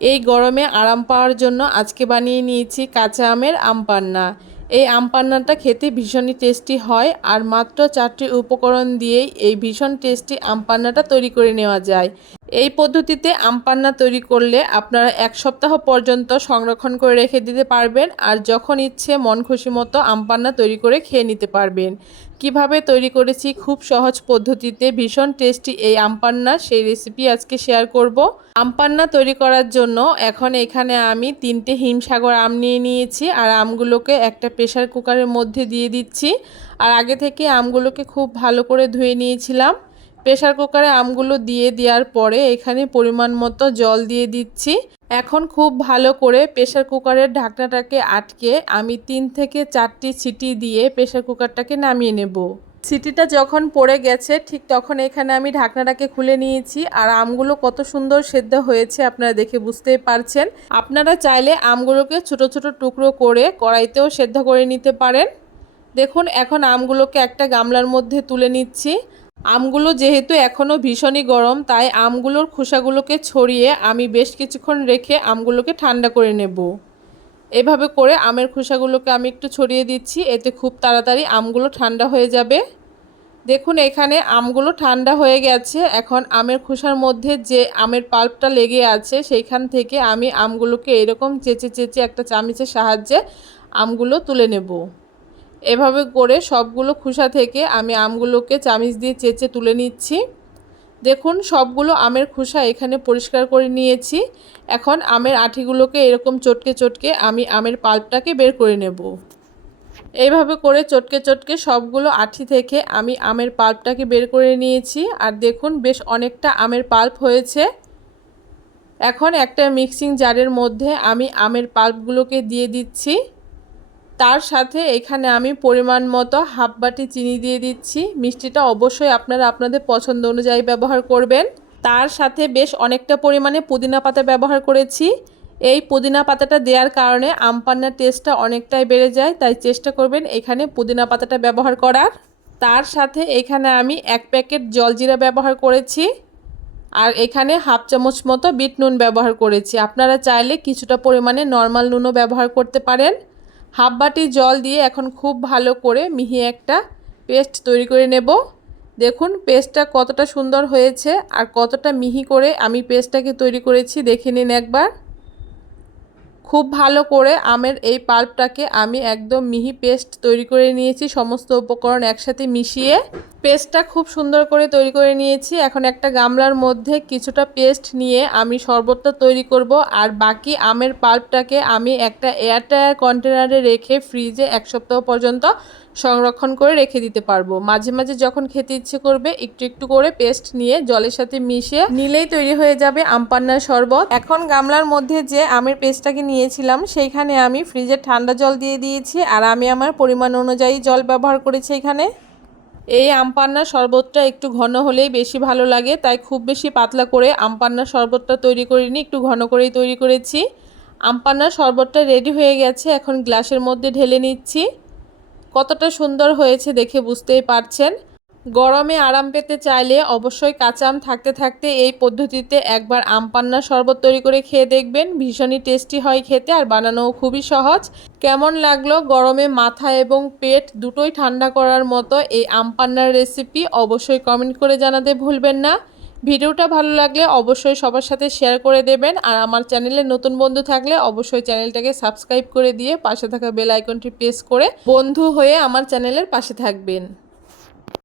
এই গরমে আরাম পাওয়ার জন্য আজকে বানিয়ে নিয়েছি কাঁচা আমের আমপান্না। এই আমপান্নাটা খেতে ভীষণই টেস্টি হয় আর মাত্র চারটি উপকরণ দিয়েই এই ভীষণ টেস্টি আমপান্নাটা তৈরি করে নেওয়া যায়। এই পদ্ধতিতে আম পান্না তৈরি করলে আপনারা এক সপ্তাহ পর্যন্ত সংরক্ষণ করে রেখে দিতে পারবেন আর যখন ইচ্ছে মন খুশি মতো আম পান্না তৈরি করে খেয়ে নিতে পারবেন। কীভাবে তৈরি করেছি খুব সহজ পদ্ধতিতে ভীষণ টেস্টি এই আমপান্না সেই রেসিপি আজকে শেয়ার করব। আমপান্না তৈরি করার জন্য এখন এখানে আমি তিনটে হিমসাগর আম নিয়ে নিয়েছি আর আমগুলোকে একটা প্রেশার কুকারের মধ্যে দিয়ে দিচ্ছি। আর আগে থেকে আমগুলোকে খুব ভালো করে ধুয়ে নিয়েছিলাম। প্রেশার কুকারে আমগুলো দিয়ে দেওয়ার পরে এখানে পরিমাণ মতো জল দিয়ে দিচ্ছি। এখন খুব ভালো করে প্রেশার কুকারের ঢাকনাটাকে আটকে আমি তিন থেকে চারটি সিটি দিয়ে প্রেশার কুকারটাকে নামিয়ে নেব। সিটিটা যখন পড়ে গেছে, ঠিক তখন এখানে আমি ঢাকনাটাকে খুলে নিয়েছি আর আমগুলো কত সুন্দর সেদ্ধ হয়েছে আপনারা দেখে বুঝতেই পারছেন। আপনারা চাইলে আমগুলোকে ছোট ছোট টুকরো করে কড়াইতেও সেদ্ধ করে নিতে পারেন। দেখুন, এখন আমগুলোকে একটা গামলার মধ্যে তুলে নিচ্ছি। আমগুলো যেহেতু এখনও ভীষণই গরম, তাই আমগুলোর খোসাগুলোকে ছড়িয়ে আমি বেশ কিছুক্ষণ রেখে আমগুলোকে ঠান্ডা করে নেব। এভাবে করে আমের খোসাগুলোকে আমি একটু ছড়িয়ে দিচ্ছি, এতে খুব তাড়াতাড়ি আমগুলো ঠান্ডা হয়ে যাবে। দেখুন, এখানে আমগুলো ঠান্ডা হয়ে গেছে। এখন আমের খোসার মধ্যে যে আমের পাল্পটা লেগে আছে, সেইখান থেকে আমি আমগুলোকে এরকম চেঁচে চেঁচে একটা চামিচের সাহায্যে আমগুলো তুলে নেব। এভাবে করে সবগুলো খোসা থেকে আমি আমগুলোকে চামিচ দিয়ে চেঁচে তুলে নিচ্ছি। দেখুন, সবগুলো আমের খোসা এখানে পরিষ্কার করে নিয়েছি। এখন আমের আঠিগুলোকে এরকম চটকে চটকে আমি আমের পাল্পটাকে বের করে নেব। এইভাবে করে চটকে চটকে সবগুলো আঠি থেকে আমি আমের পাল্পটাকে বের করে নিয়েছি। আর দেখুন, বেশ অনেকটা আমের পাল্প হয়েছে। এখন একটা মিক্সিং জারের মধ্যে আমি আমের পাল্পগুলোকে দিয়ে দিচ্ছি। তার সাথে এখানে আমি পরিমাণ মতো হাফ বাটি চিনি দিয়ে দিচ্ছি। মিষ্টিটা অবশ্যই আপনারা আপনাদের পছন্দ অনুযায়ী ব্যবহার করবেন। তার সাথে বেশ অনেকটা পরিমাণে পুদিনা পাতা ব্যবহার করেছি। এই পুদিনা পাতাটা দেওয়ার কারণে আমপান্নার টেস্টটা অনেকটাই বেড়ে যায়, তাই চেষ্টা করবেন এখানে পুদিনা পাতাটা ব্যবহার করার। তার সাথে এখানে আমি এক প্যাকেট জলজিরা ব্যবহার করেছি। আর এখানে হাফ চামচ মতো বিট নুন ব্যবহার করেছি। আপনারা চাইলে কিছুটা পরিমাণে নর্মাল নুনও ব্যবহার করতে পারেন। হাফ বাটি জল দিয়ে এখন খুব ভালো করে মিহি একটা পেস্ট তৈরি করে নেব। দেখুন, পেস্টটা কতটা সুন্দর হয়েছে আর কতটা মিহি করে আমি পেস্টটাকে তৈরি করেছি, দেখে নিন একবার। খুব ভালো করে আমের এই পাল্পটাকে আমি একদম মিহি পেস্ট তৈরি করে নিয়েছি, সমস্ত উপকরণ একসাথে মিশিয়ে। পেস্টটা খুব সুন্দর করে তৈরি করে নিয়েছি। এখন একটা গামলার মধ্যে কিছুটা পেস্ট নিয়ে আমি শরবতটা তৈরি করব আর বাকি আমের পাল্পটাকে আমি একটা এয়ারটায়ার কন্টেনারে রেখে ফ্রিজে এক সপ্তাহ পর্যন্ত সংরক্ষণ করে রেখে দিতে পারব। মাঝে মাঝে যখন খেতে ইচ্ছে করবে একটু একটু করে পেস্ট নিয়ে জলের সাথে মিশিয়ে নিলেই তৈরি হয়ে যাবে আমপান্নার শরবত। এখন গামলার মধ্যে যে আমের পেস্টটাকে নিয়েছিলাম, সেইখানে আমি ফ্রিজে ঠান্ডা জল দিয়ে দিয়েছি আর আমি আমার পরিমাণ অনুযায়ী জল ব্যবহার করেছি এখানে। এই আমপান্নার শরবতটা একটু ঘন হলেই বেশি ভালো লাগে, তাই খুব বেশি পাতলা করে আমপান্নার শরবতটা তৈরি করিনি একটু ঘন করেই তৈরি করেছি। আমপান্নার শরবতটা রেডি হয়ে গেছে, এখন গ্লাসের মধ্যে ঢেলে নিচ্ছি। কতটা সুন্দর হয়েছে দেখে বুঝতেই পারছেন। গরমে আরাম পেতে চাইলে অবশ্যই কাঁচা আম থাকতে থাকতে এই পদ্ধতিতে একবার আম পান্নার শরবত তৈরি করে খেয়ে দেখবেন। ভীষণই টেস্টি হয় খেতে আর বানানোও খুবই সহজ। কেমন লাগল? গরমে মাথা এবং পেট দুটোই ঠান্ডা করার মতো এই আম পান্নার রেসিপি অবশ্যই কমেন্ট করে জানাতে ভুলবেন না। ভিডিওটা ভালো লাগলে অবশ্যই সবার সাথে শেয়ার করে দেবেন আর আমার চ্যানেলে নতুন বন্ধু থাকলে অবশ্যই চ্যানেলটাকে সাবস্ক্রাইব করে দিয়ে পাশে থাকা বেল আইকনটি প্রেস করে বন্ধু হয়ে আমার চ্যানেলের পাশে থাকবেন।